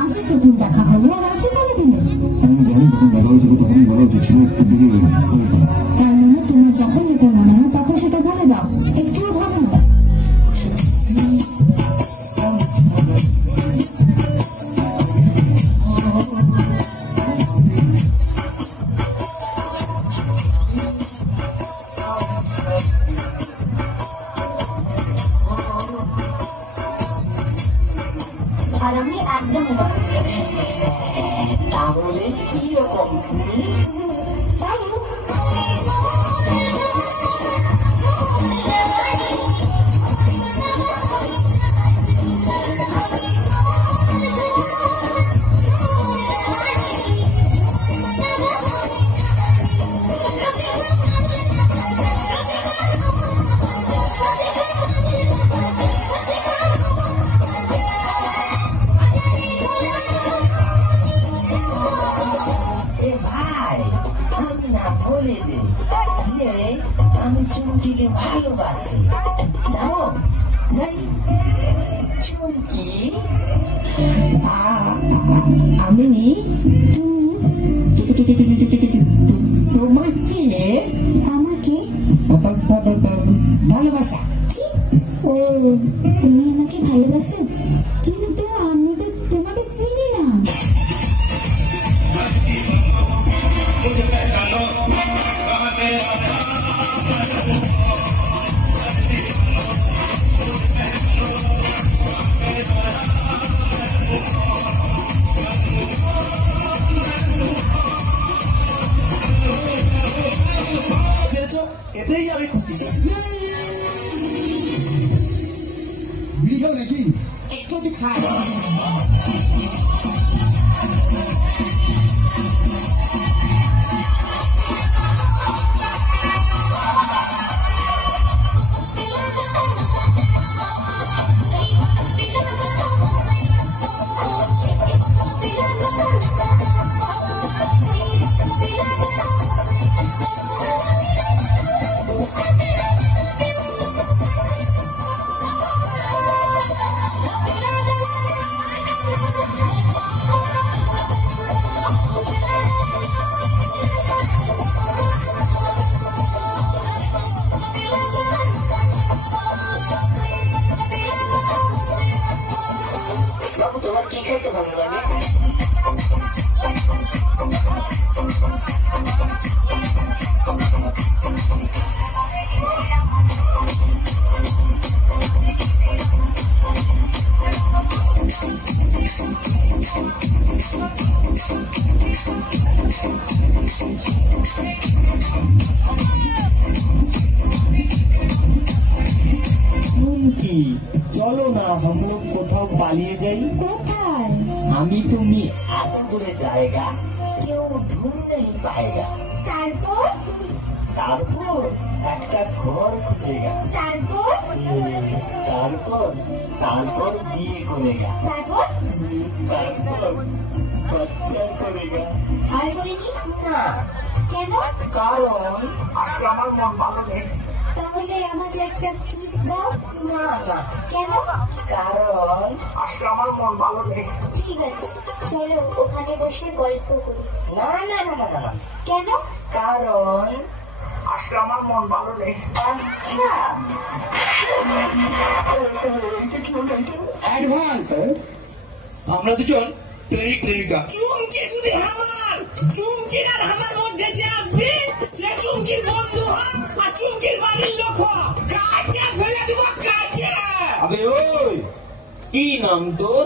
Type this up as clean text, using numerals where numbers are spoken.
আজ প্রথম দেখা হলো আর আজ বলে দিলে? আমি জানি তখন দেখা হয়েছিল, তখন বলা উচিত ছিল, দেরি হয়ে গেল। তার মানে তোমার যখন এটা মনে হয় তখন সেটা বলে দাও, একটুও ভাবো না। আর আমি একদম তাহলে কি রকম তাই আমি চুমকিকে ভালোবাসি, জানো? চুমকি আমি তোমাকে আমাকে ভালোবাসা। ও তুমি আমাকে ভালোবাসো? কিন্তু আমি তো তোমাকে চিনি না। এতেই আমি খুশি। ভিডিও নাকি একটু যদি খাই তোমার কি খাইতে ভালো লাগে? চলো না हम लोग কোথাও পালিয়ে যাই। কোথায়? আমি তুমি এত দূরে জায়গা কেউ ঢুঁড় नहीं पाएगा। তারপর তারপর একটা ঘর খুঁজেগা। তারপর তারপর তারপর বিয়ে করেগা। তারপর তারপর বাচ্চা করেগা। আর করিনি না, কেন? কারণ আসলে আমার মন ভালো নেই। তাহলে আমাকে একটা কিস দাও। না না, কেন? কারণ আসলে আমার মন ভালো নেই। ঠিক আছে, চলো ওখানে বসে গল্প করি। না না না না না, কেন? কারণ আসলে আমার মন ভালো নেই। আচ্ছা অ্যাডভান্স। আমরা দুজন প্রেমিক প্রেমিকা। চুমকি যদি আমার চুমকির আর আমার মধ্যে যে আসবে সে চুমকির বন্ধু হয় আর চুমকির বাড়ির লোক হয়। কাটে ফেলে দিব কাটে। আবে ওই কি নাম তোর?